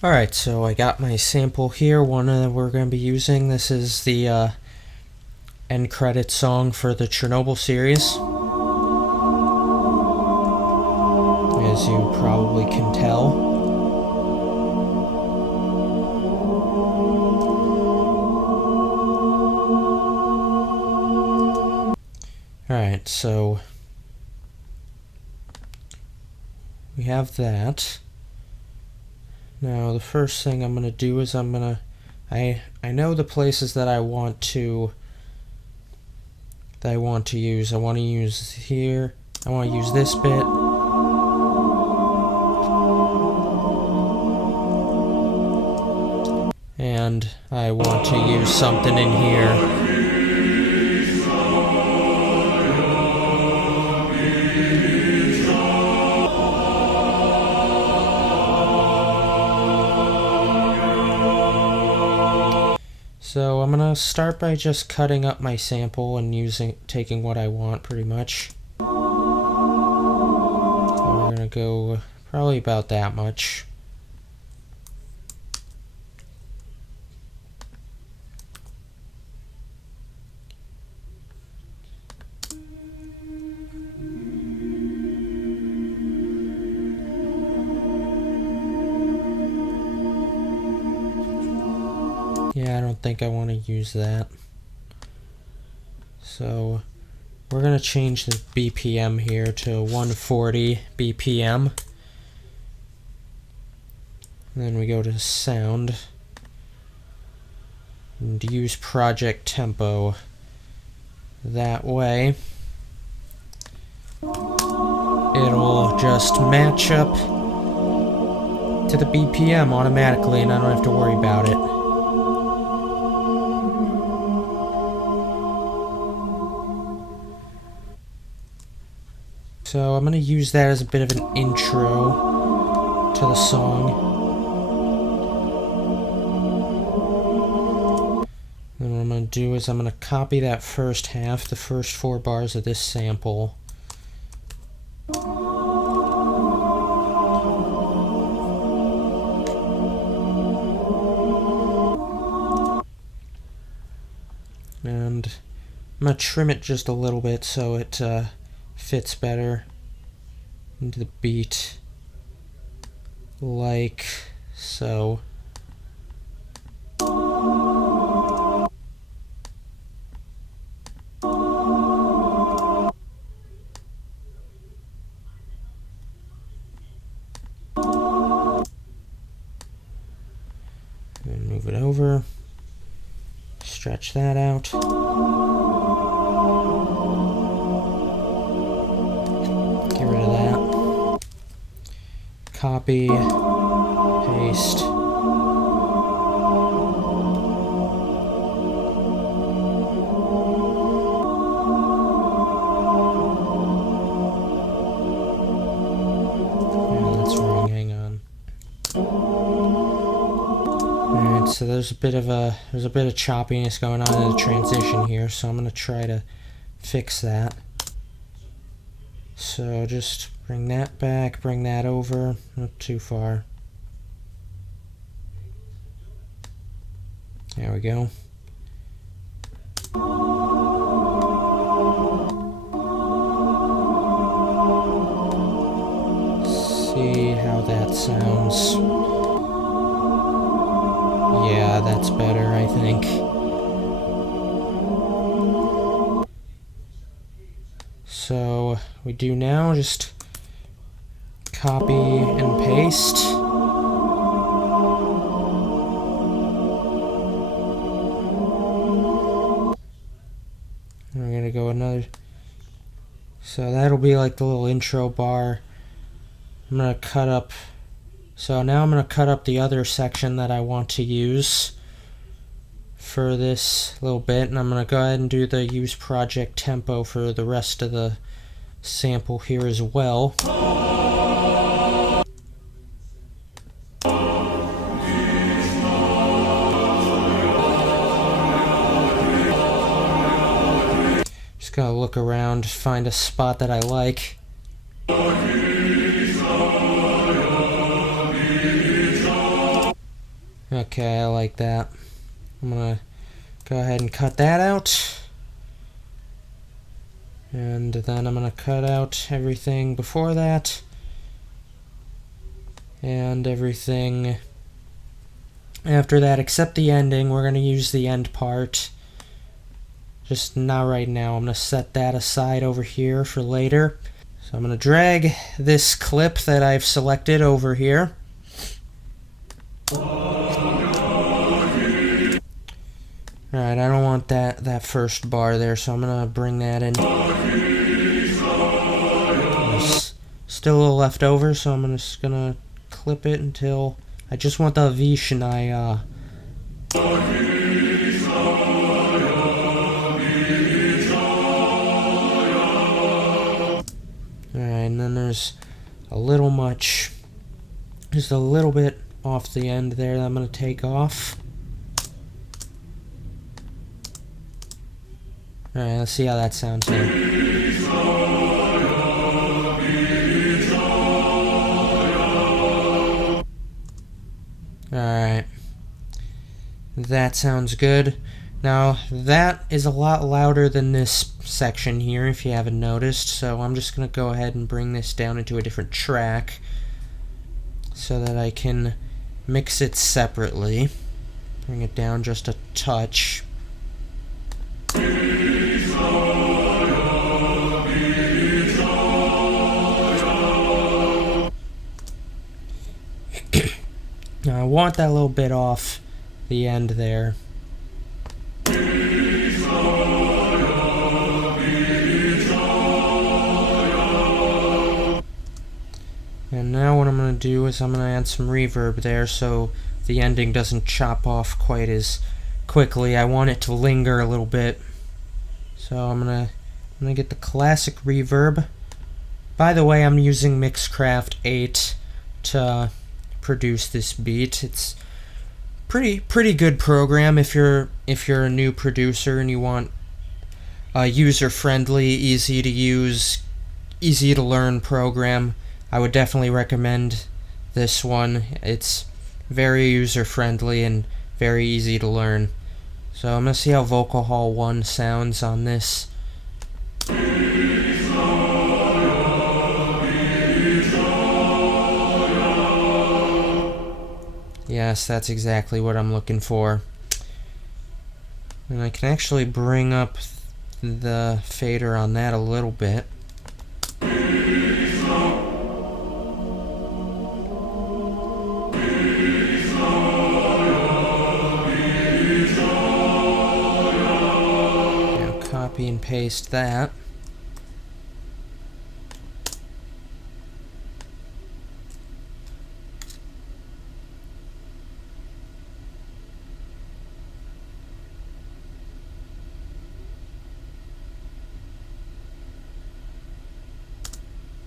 Alright, so I got my sample here, one that we're going to be using. This is the end credit song for the Chernobyl series. As you probably can tell. Alright, so we have that. Now the first thing I'm going to do is I know the places that I want to use. I want to use here. I want to use this bit. And I want to use something in here. So I'm gonna start by just cutting up my sample and taking what I want pretty much. So we're gonna go probably about that much. Yeah, I don't think I want to use that. So we're going to change the BPM here to 140 BPM. And then we go to sound and use project tempo. That way it'll just match up to the BPM automatically and I don't have to worry about it. So I'm going to use that as a bit of an intro to the song. And what I'm going to do is I'm going to copy that first half, the first 4 bars of this sample. And I'm going to trim it just a little bit so it fits better into the beat, like so. And move it over, stretch that out. Get rid of that. Copy, paste. Yeah, that's wrong, hang on. Alright, so there's a bit of choppiness going on in the transition here, so I'm gonna try to fix that. So just bring that back, bring that over, not too far. There we go. See how that sounds. Yeah, that's better, I think. So we do now just copy and paste. And we're gonna go another. So that'll be like the little intro bar. I'm gonna cut up. So now I'm gonna cut up the other section that I want to use for this little bit, and I'm going to go ahead and do the use project tempo for the rest of the sample here as well. Just gotta look around, find a spot that I like. Okay, I like that. I'm gonna go ahead and cut that out. And then I'm gonna cut out everything before that. And everything after that, except the ending. We're gonna use the end part. Just not right now. I'm gonna set that aside over here for later. So I'm going to drag this clip that I've selected over here. Alright, I don't want that first bar there, so I'm going to bring that in. There's still a little left over, so I'm just going to clip it until I just want the Vishnaya. And then there's a little much, just a little bit off the end there that I'm going to take off. Alright, let's see how that sounds now. Alright. That sounds good. Now, that is a lot louder than this section here, if you haven't noticed, so I'm just going to go ahead and bring this down into a different track so that I can mix it separately. Bring it down just a touch. Now, I want that little bit off the end there. And now what I'm going to do is I'm going to add some reverb there so the ending doesn't chop off quite as quickly. I want it to linger a little bit. So I'm going to get the classic reverb. By the way, I'm using Mixcraft 8 to produce this beat. It's pretty good program if you're a new producer and you want a user-friendly, easy to use, easy to learn program. I would definitely recommend this one. It's very user-friendly and very easy to learn. So I'm going to see how Vocal Hall 1 sounds on this. Yes, that's exactly what I'm looking for. And I can actually bring up the fader on that a little bit. Copy and paste that.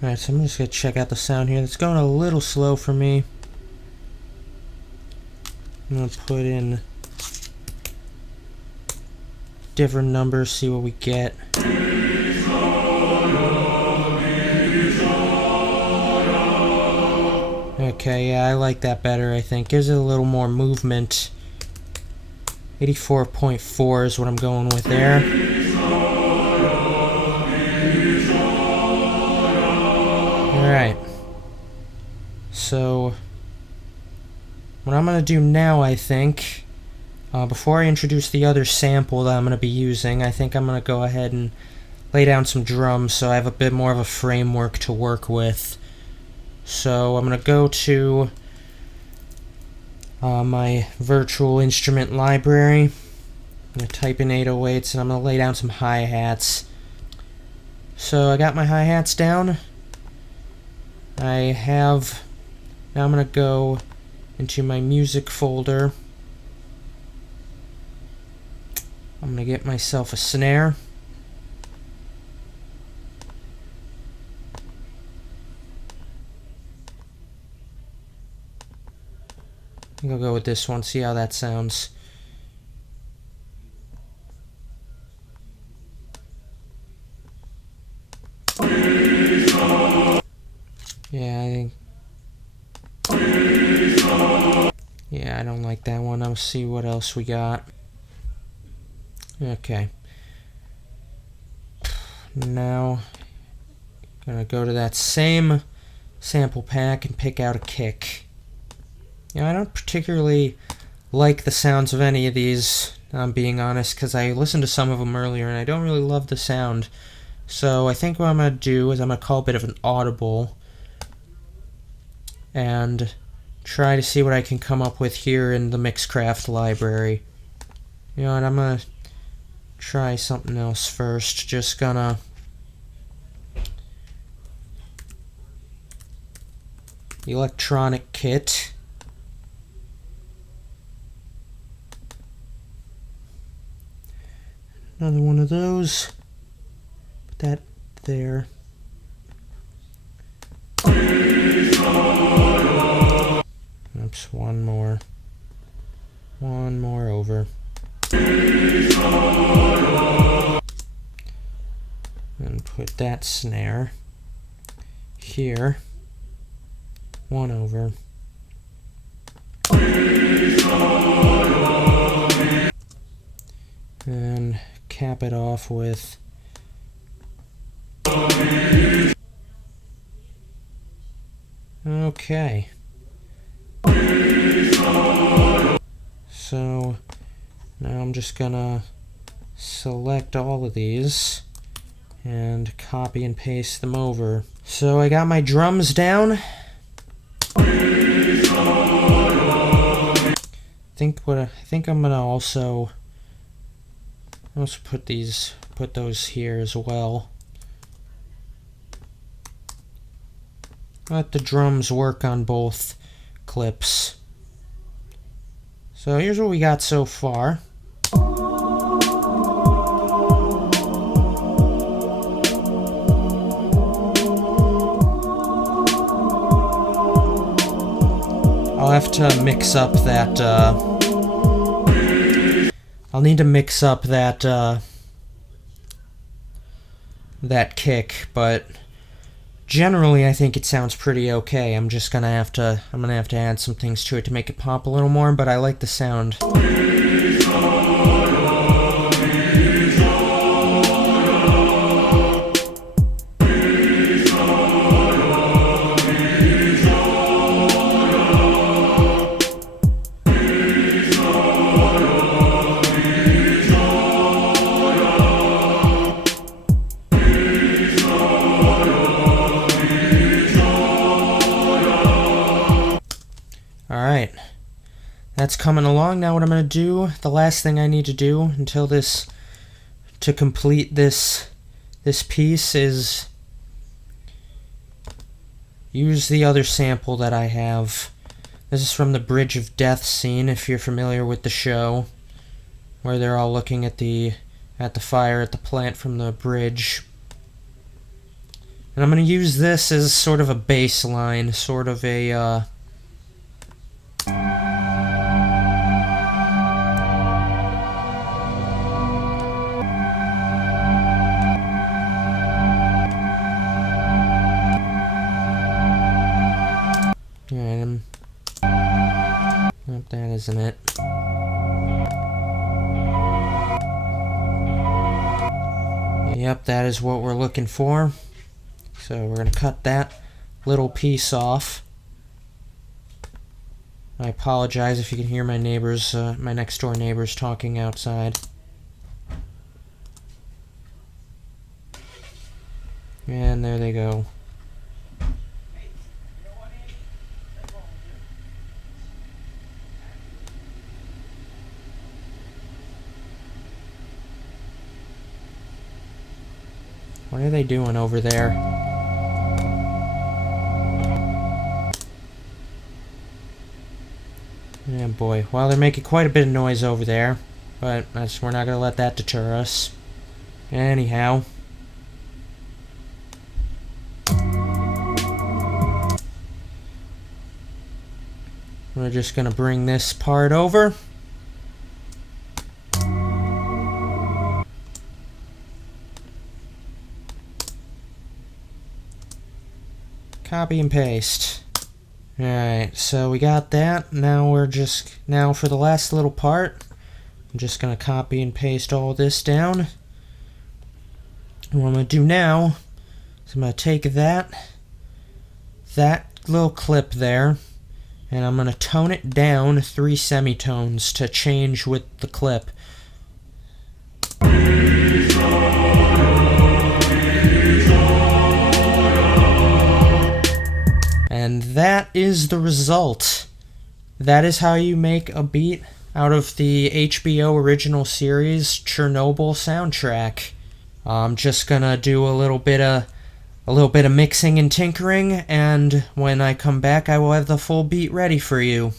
Alright, so I'm just going to check out the sound here. It's going a little slow for me. I'm going to put in different numbers, see what we get. Okay, yeah, I like that better, I think. Gives it a little more movement. 84.4 is what I'm going with there. Alright. So, what I'm going to do now, I think, before I introduce the other sample that I'm going to be using, I think I'm going to go ahead and lay down some drums so I have a bit more of a framework to work with. So I'm going to go to my virtual instrument library. I'm going to type in 808s and I'm going to lay down some hi-hats. So I got my hi-hats down. Now I'm going to go into my music folder. I'm going to get myself a snare. I think I'll go with this one, see how that sounds. Yeah, I don't like like that one. I'll see what else we got. Okay. Now, gonna go to that same sample pack and pick out a kick. I don't particularly like the sounds of any of these, I'm being honest, because I listened to some of them earlier and I don't really love the sound. So I think what I'm going to do is I'm going to call a bit of an audible and try to see what I can come up with here in the Mixcraft library. You know what, I'm going to try something else first. Just gonna electronic kit. Another one of those. Put that there. Oops, one more. One more over. And put that snare here. One over. And cap it off with okay. So now I'm just gonna select all of these and copy and paste them over. So I got my drums down. I think I'm gonna also put those here as well. Let the drums work on both clips. So here's what we got so far. I'll have to mix up that, I'll need to mix up that, that kick, but generally I think it sounds pretty okay. I'm gonna have to add some things to it to make it pop a little more, but I like the sound. Alright, that's coming along. Now what I'm going to do, the last thing I need to do to complete this piece is use the other sample that I have. This is from the Bridge of Death scene, if you're familiar with the show, where they're all looking at the fire at the plant from the bridge. And I'm going to use this as sort of a baseline, sort of a nope, that isn't it. Yep, that is what we're looking for. So we're going to cut that little piece off. I apologize if you can hear my neighbors, my next door neighbors talking outside. And there they go. What are they doing over there? Yeah, boy. Well, they're making quite a bit of noise over there, but we're not going to let that deter us. Anyhow. We're just going to bring this part over. Copy and paste. Alright, so we got that. Now for the last little part, I'm just going to copy and paste all this down. And what I'm going to do now is I'm going to take that little clip there, and I'm going to tone it down 3 semitones to change with the clip. And that is the result. That is how you make a beat out of the HBO original series Chernobyl soundtrack. I'm just gonna do a little bit of mixing and tinkering, and when I come back I will have the full beat ready for you.